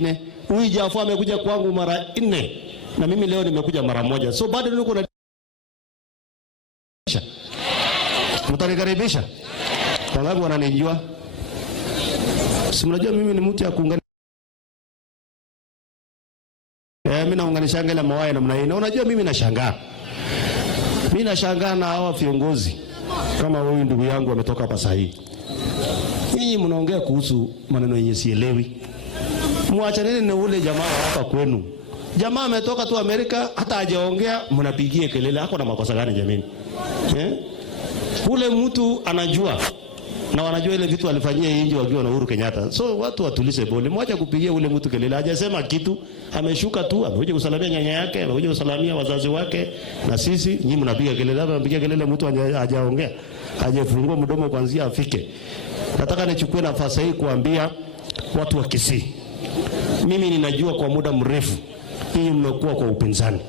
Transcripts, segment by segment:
wengine. Huyu Jafo amekuja kwangu mara 4 na mimi leo nimekuja mara 1. So bado niko na mtanikaribisha. Wangapi wananijua? Si mnajua mimi ni mtu ya kuunganisha. Mimi naunganisha ngela mawaya namna hii. Na unajua mimi nashangaa. Mimi nashangaa na hawa viongozi kama huyu ndugu yangu ametoka hapa sasa hivi. Nyinyi mnaongea kuhusu maneno yenye sielewi. Muachaneni na ule jamaa hapa kwenu. Jamaa ametoka tu Amerika, hata hajaongea mnapigie kelele. Hako na makosa gani jameni? Ule mtu anajua na wanajua ile vitu alifanyia nje wakiwa na Uhuru Kenyatta. So watu watulize bole. Mwacha kupigia ule mtu kelele. Hajasema kitu, ameshuka tu, amekuja kusalamia nyanya yake, amekuja kusalamia wazazi wake na sisi. Nyinyi mnapiga kelele, hapa mnapiga kelele mtu hajaongea. Hajafungua mdomo kuanzia afike. Nataka nichukue nafasi hii kuambia watu wa Kisii. Mimi ninajua kwa muda mrefu hii mmekuwa kwa upinzani.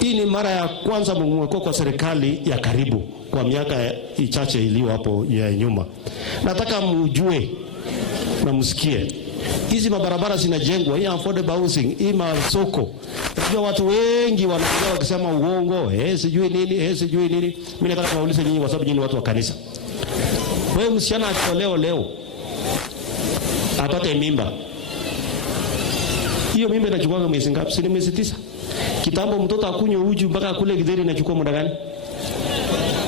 Hii ni mara ya kwanza mmekuwa kwa serikali ya karibu kwa miaka ichache iliyo hapo ya nyuma. Nataka mjue na msikie. Hizi mabarabara zinajengwa, hii affordable housing, hii masoko. Unajua watu wengi wanakuja wakisema uongo, sijui nini, sijui nini. Mimi nataka kuwauliza nyinyi kwa sababu nyinyi watu wa kanisa. Wewe msichana akitolewa leo apate mimba. Hiyo mimba inachukua miezi ngapi? Si miezi 9. Kitambo mtoto akunywe uji mpaka akule githeri inachukua muda gani?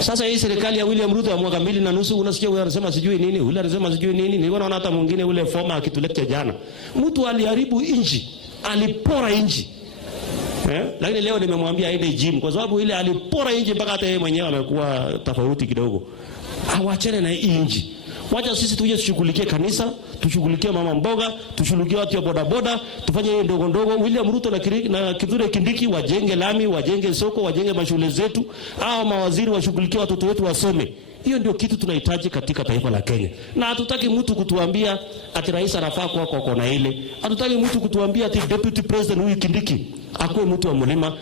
Sasa hii serikali ya William Ruto ya mwaka 2.5 unasikia wewe anasema sijui nini, yule anasema sijui nini. Nilikuwa naona hata mwingine ule former akituletea jana. Mtu aliharibu inji, alipora inji. Lakini leo nimemwambia aende gym kwa sababu ile alipora inji mpaka hata yeye mwenyewe amekuwa tofauti kidogo. Awachane na inji. Wacha sisi tuje tushughulikie kanisa, tushughulikie mama mboga, tushughulikie watu wa bodaboda, tufanye hiyo ndogo ndogo. William Ruto na Kithure Kindiki wajenge lami, wajenge soko, wajenge mashule zetu, au mawaziri washughulikie watoto wetu wasome. Hiyo ndio kitu tunahitaji katika taifa la Kenya. Na hatutaki mtu kutuambia ati rais anafaa kuwa kwa kona ile. Hatutaki mtu kutuambia ati deputy president huyu Kindiki akuwe mtu wa mlima.